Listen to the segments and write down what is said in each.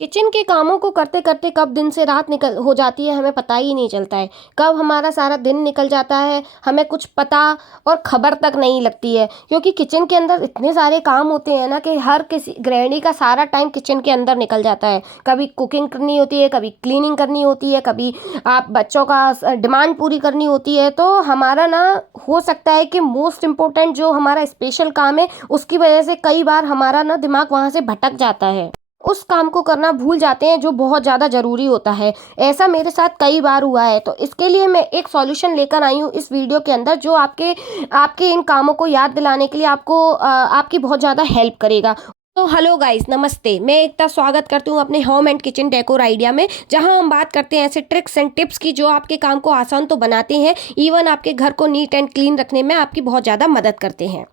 Kitchen के कामों को करते करते कब दिन से रात निकल हो जाती है हमें पता ही नहीं चलता है। कब हमारा सारा दिन निकल जाता है हमें कुछ पता और खबर तक नहीं लगती है, क्योंकि किचन के अंदर इतने सारे काम होते हैं ना कि हर किसी गृहिणी का सारा टाइम किचन के अंदर निकल जाता है। कभी कुकिंग करनी होती है, कभी क्लीनिंग करनी होती है, कभी आप बच्चों का डिमांड पूरी करनी होती है। तो हमारा ना हो सकता है कि मोस्ट इम्पोर्टेंट जो हमारा स्पेशल काम है उसकी वजह से कई बार हमारा ना दिमाग वहाँ से भटक जाता है, उस काम को करना भूल जाते हैं जो बहुत ज़्यादा ज़रूरी होता है। ऐसा मेरे साथ कई बार हुआ है, तो इसके लिए मैं एक सॉल्यूशन लेकर आई हूँ इस वीडियो के अंदर, जो आपके आपके इन कामों को याद दिलाने के लिए आपकी बहुत ज़्यादा हेल्प करेगा। तो हेलो गाइस, नमस्ते। मैं एकता स्वागत करती हूँ अपने home and kitchen decor idea में, जहाँ हम बात करते हैं ऐसे ट्रिक्स एंड टिप्स की जो आपके काम को आसान तो बनाते हैं, इवन आपके घर को नीट एंड क्लीन रखने में आपकी बहुत ज़्यादा मदद करते हैं।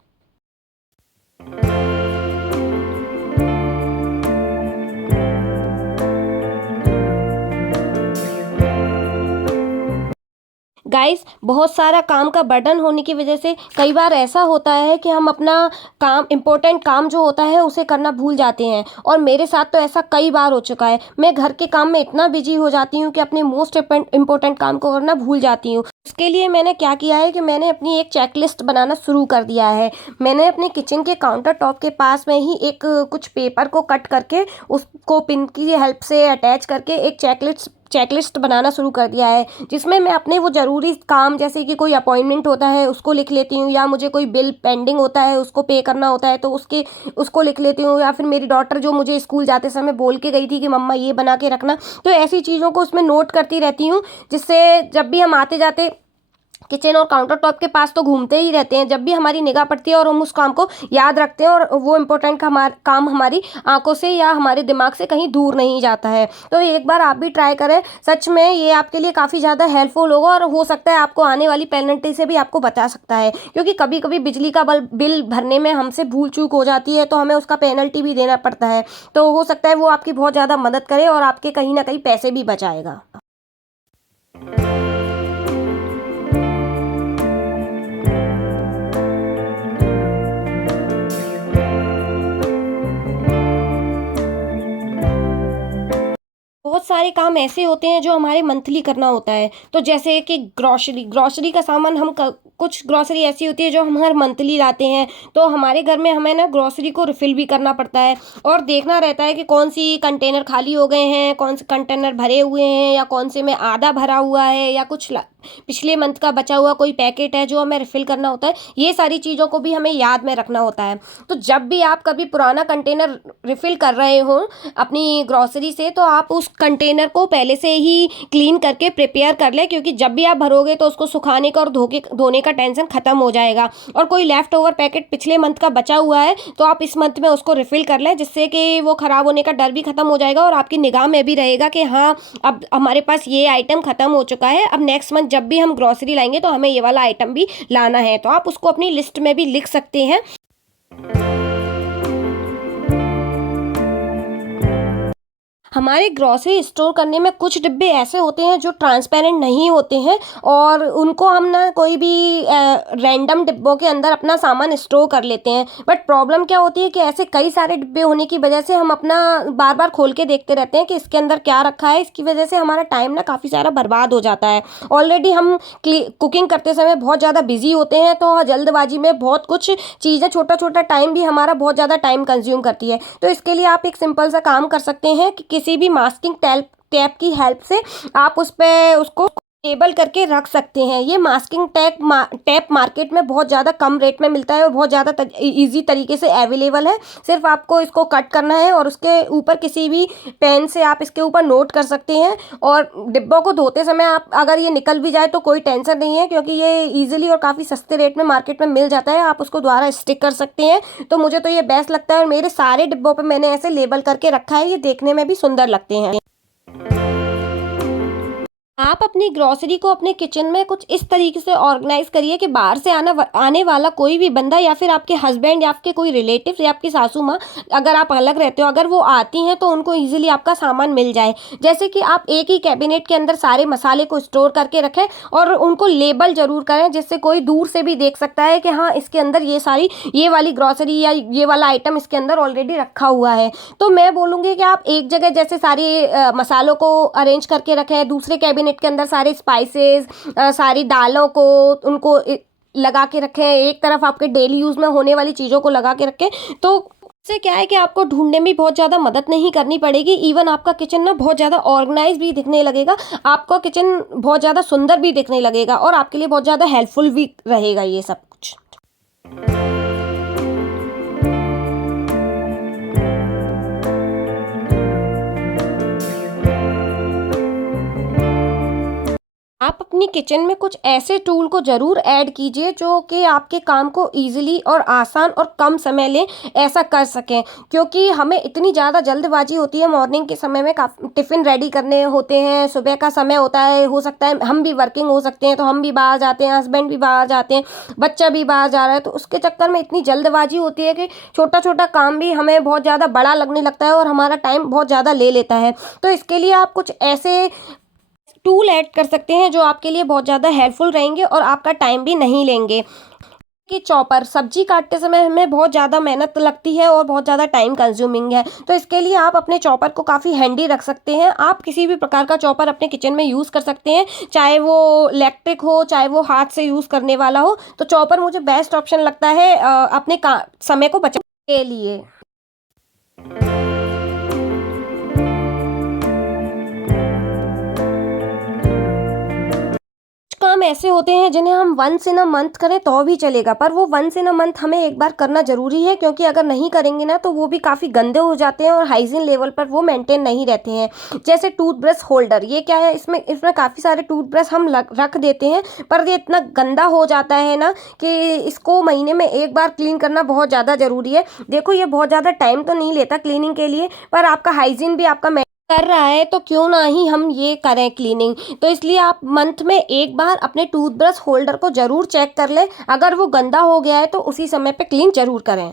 गाइस, बहुत सारा काम का बर्डन होने की वजह से कई बार ऐसा होता है कि हम अपना काम, इम्पोर्टेंट काम जो होता है उसे करना भूल जाते हैं, और मेरे साथ तो ऐसा कई बार हो चुका है। मैं घर के काम में इतना बिजी हो जाती हूँ कि अपने मोस्ट इम्पोर्टेंट काम को करना भूल जाती हूँ। उसके लिए मैंने क्या किया है कि मैंने अपनी एक चेकलिस्ट बनाना शुरू कर दिया है। मैंने अपने किचन के काउंटर टॉप के पास में ही एक कुछ पेपर को कट करके उसको पिन की हेल्प से अटैच करके एक चेकलिस्ट बनाना शुरू कर दिया है, जिसमें मैं अपने वो ज़रूरी काम, जैसे कि कोई अपॉइंटमेंट होता है उसको लिख लेती हूँ, या मुझे कोई बिल पेंडिंग होता है उसको पे करना होता है तो उसको लिख लेती हूँ, या फिर मेरी डॉटर जो मुझे स्कूल जाते समय बोल के गई थी कि मम्मा ये बना के रखना, तो ऐसी चीज़ों को उसमें नोट करती रहती हूँ, जिससे जब भी हम आते जाते किचन और काउंटर टॉप के पास तो घूमते ही रहते हैं, जब भी हमारी निगाह पड़ती है और हम उस काम को याद रखते हैं, और वो इम्पोर्टेंट काम हमारी आंखों से या हमारे दिमाग से कहीं दूर नहीं जाता है। तो एक बार आप भी ट्राई करें, सच में ये आपके लिए काफ़ी ज़्यादा हेल्पफुल होगा, और हो सकता है आपको आने वाली पेनल्टी से भी आपको बचा सकता है, क्योंकि कभी कभी बिजली का बिल भरने में हमसे भूल चूक हो जाती है तो हमें उसका पेनल्टी भी देना पड़ता है। तो हो सकता है वो आपकी बहुत ज़्यादा मदद करे और आपके कहीं ना कहीं पैसे भी बचाएगा। बहुत सारे काम ऐसे होते हैं जो हमारे मंथली करना होता है, तो जैसे कि ग्रॉसरी का सामान, कुछ ग्रॉसरी ऐसी होती है जो हम हर मंथली लाते हैं, तो हमारे घर में हमें ना ग्रॉसरी को रिफ़िल भी करना पड़ता है, और देखना रहता है कि कौन सी कंटेनर खाली हो गए हैं, कौन से कंटेनर भरे हुए हैं, या कौन से में आधा भरा हुआ है, या पिछले मंथ का बचा हुआ कोई पैकेट है जो हमें रिफ़िल करना होता है। ये सारी चीज़ों को भी हमें याद में रखना होता है। तो जब भी आप कभी पुराना कंटेनर रिफ़िल कर रहे हो अपनी ग्रॉसरी से, तो आप उस कंटेनर को पहले से ही क्लीन करके प्रिपेयर कर लें, क्योंकि जब भी आप भरोगे तो उसको सुखाने का और धोने का टेंशन ख़त्म हो जाएगा। और कोई लेफ़्ट ओवर पैकेट पिछले मंथ का बचा हुआ है तो आप इस मंथ में उसको रिफ़िल कर लें, जिससे कि वो ख़राब होने का डर भी ख़त्म हो जाएगा, और आपकी निगाह में भी रहेगा कि हाँ, अब हमारे पास ये आइटम ख़त्म हो चुका है, अब नेक्स्ट मंथ जब भी हम ग्रॉसरी लाएंगे तो हमें ये वाला आइटम भी लाना है। तो आप उसको अपनी लिस्ट में भी लिख सकते हैं। हमारे ग्रॉसरी स्टोर करने में कुछ डिब्बे ऐसे होते हैं जो ट्रांसपेरेंट नहीं होते हैं, और उनको हम ना कोई भी रैंडम डिब्बों के अंदर अपना सामान स्टोर कर लेते हैं। बट प्रॉब्लम क्या होती है कि ऐसे कई सारे डिब्बे होने की वजह से हम अपना बार बार खोल के देखते रहते हैं कि इसके अंदर क्या रखा है। इसकी वजह से हमारा टाइम ना काफ़ी सारा बर्बाद हो जाता है। ऑलरेडी हम कुकिंग करते समय बहुत ज़्यादा बिजी होते हैं, तो जल्दबाजी में बहुत कुछ चीज़ें, छोटा छोटा टाइम भी हमारा बहुत ज़्यादा टाइम कंज्यूम करती है। तो इसके लिए आप एक सिंपल सा काम कर सकते हैं कि किसी भी मास्किंग टैप की हेल्प से आप उस पे उसको लेबल करके रख सकते हैं। ये मास्किंग टैप मार्केट में बहुत ज़्यादा कम रेट में मिलता है और बहुत ज़्यादा ईजी तरीके से अवेलेबल है। सिर्फ आपको इसको कट करना है और उसके ऊपर किसी भी पेन से आप इसके ऊपर नोट कर सकते हैं, और डिब्बों को धोते समय आप अगर ये निकल भी जाए तो कोई टेंशन नहीं है, क्योंकि ये ईजिली और काफ़ी सस्ते रेट में मार्केट में मिल जाता है। आप उसको दोबारा स्टिक कर सकते हैं। तो मुझे तो ये बेस्ट लगता है, और मेरे सारे डिब्बों पर मैंने ऐसे लेबल करके रखा है। ये देखने में भी सुंदर लगते हैं। आप अपनी ग्रोसरी को अपने किचन में कुछ इस तरीके से ऑर्गेनाइज करिए कि बाहर से आने वाला कोई भी बंदा या फिर आपके हस्बैंड या आपके कोई रिलेटिव या आपकी सासू माँ, अगर आप अलग रहते हो, अगर वो आती हैं तो उनको इजीली आपका सामान मिल जाए। जैसे कि आप एक ही कैबिनेट के अंदर सारे मसाले को स्टोर करके रखें और उनको लेबल जरूर करें, जिससे कोई दूर से भी देख सकता है कि हाँ, इसके अंदर ये वाली ग्रोसरी या ये वाला आइटम इसके अंदर ऑलरेडी रखा हुआ है। तो मैं बोलूँगी कि आप एक जगह जैसे सारे मसालों को अरेंज करके रखें, दूसरे कैबिनेट के अंदर सारे स्पाइसेस, सारी दालों को उनको लगा के रखें, एक तरफ आपके डेली यूज़ में होने वाली चीज़ों को लगा के रखें। तो उससे क्या है कि आपको ढूंढने में बहुत ज़्यादा मदद नहीं करनी पड़ेगी। इवन आपका किचन ना बहुत ज़्यादा ऑर्गेनाइज भी दिखने लगेगा, आपका किचन बहुत ज़्यादा सुंदर भी दिखने लगेगा और आपके लिए बहुत ज़्यादा हेल्पफुल भी रहेगा ये सब कुछ। आप अपनी किचन में कुछ ऐसे टूल को ज़रूर ऐड कीजिए जो कि आपके काम को ईज़िली और आसान और कम समय लें, ऐसा कर सकें। क्योंकि हमें इतनी ज़्यादा जल्दबाजी होती है, मॉर्निंग के समय में टिफ़िन रेडी करने होते हैं, सुबह का समय होता है, हो सकता है हम भी वर्किंग हो सकते हैं तो हम भी बाहर जाते हैं, हस्बैंड भी बाहर जाते हैं, बच्चा भी बाहर जा रहा है, तो उसके चक्कर में इतनी जल्दबाजी होती है कि छोटा छोटा काम भी हमें बहुत ज़्यादा बड़ा लगने लगता है और हमारा टाइम बहुत ज़्यादा ले लेता है। तो इसके लिए आप कुछ ऐसे टूल ऐड कर सकते हैं जो आपके लिए बहुत ज़्यादा हेल्पफुल रहेंगे और आपका टाइम भी नहीं लेंगे। कि चॉपर, सब्जी काटते समय हमें बहुत ज़्यादा मेहनत लगती है और बहुत ज़्यादा टाइम कंज्यूमिंग है, तो इसके लिए आप अपने चॉपर को काफ़ी हैंडी रख सकते हैं। आप किसी भी प्रकार का चॉपर अपने किचन में यूज़ कर सकते हैं, चाहे वो इलेक्ट्रिक हो, चाहे वो हाथ से यूज़ करने वाला हो। तो चॉपर मुझे बेस्ट ऑप्शन लगता है अपने समय को बचाने के लिए। काम ऐसे होते हैं जिन्हें हम वंस इन अ मंथ करें तो भी चलेगा, पर वो वंस इन अ मंथ हमें एक बार करना ज़रूरी है, क्योंकि अगर नहीं करेंगे ना तो वो भी काफ़ी गंदे हो जाते हैं और हाइजीन लेवल पर वो मेंटेन नहीं रहते हैं। जैसे टूथब्रश होल्डर, ये क्या है, इसमें इसमें काफ़ी सारे टूथब्रश हम रख देते हैं, पर ये इतना गंदा हो जाता है ना कि इसको महीने में एक बार क्लीन करना बहुत ज़्यादा ज़रूरी है। देखो, ये बहुत ज़्यादा टाइम तो नहीं लेता क्लीनिंग के लिए, पर आपका हाइजीन भी आपका कर रहा है, तो क्यों ना ही हम ये करें क्लीनिंग। तो इसलिए आप मंथ में एक बार अपने टूथब्रश होल्डर को ज़रूर चेक कर लें, अगर वो गंदा हो गया है तो उसी समय पे क्लीन ज़रूर करें।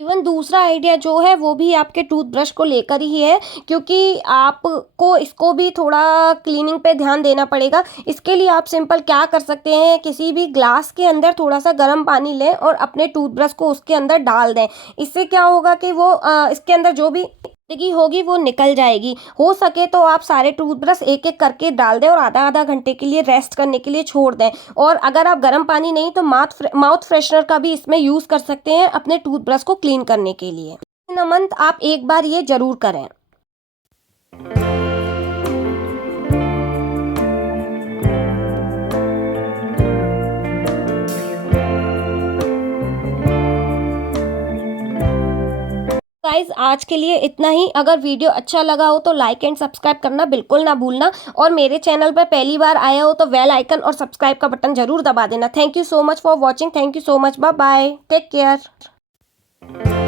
इवन दूसरा आइडिया जो है वो भी आपके टूथब्रश को लेकर ही है, क्योंकि आपको इसको भी थोड़ा क्लीनिंग पे ध्यान देना पड़ेगा। इसके लिए आप सिंपल क्या कर सकते हैं, किसी भी ग्लास के अंदर थोड़ा सा गर्म पानी लें और अपने टूथब्रश को उसके अंदर डाल दें। इससे क्या होगा कि वो इसके अंदर जो भी गंदगी होगी वो निकल जाएगी। हो सके तो आप सारे टूथब्रश एक एक करके डाल दें और आधा आधा घंटे के लिए रेस्ट करने के लिए छोड़ दें। और अगर आप गर्म पानी नहीं तो माउथ फ्रेशनर का भी इसमें यूज़ कर सकते हैं अपने टूथब्रश को क्लीन करने के लिए। इन अ मंथ आप एक बार ये ज़रूर करें। गाइज, आज के लिए इतना ही। अगर वीडियो अच्छा लगा हो तो लाइक एंड सब्सक्राइब करना बिल्कुल ना भूलना, और मेरे चैनल पर पहली बार आया हो तो बेल आइकन और सब्सक्राइब का बटन जरूर दबा देना। Thank you so much for watching. Thank you so much. Bye bye. Take care.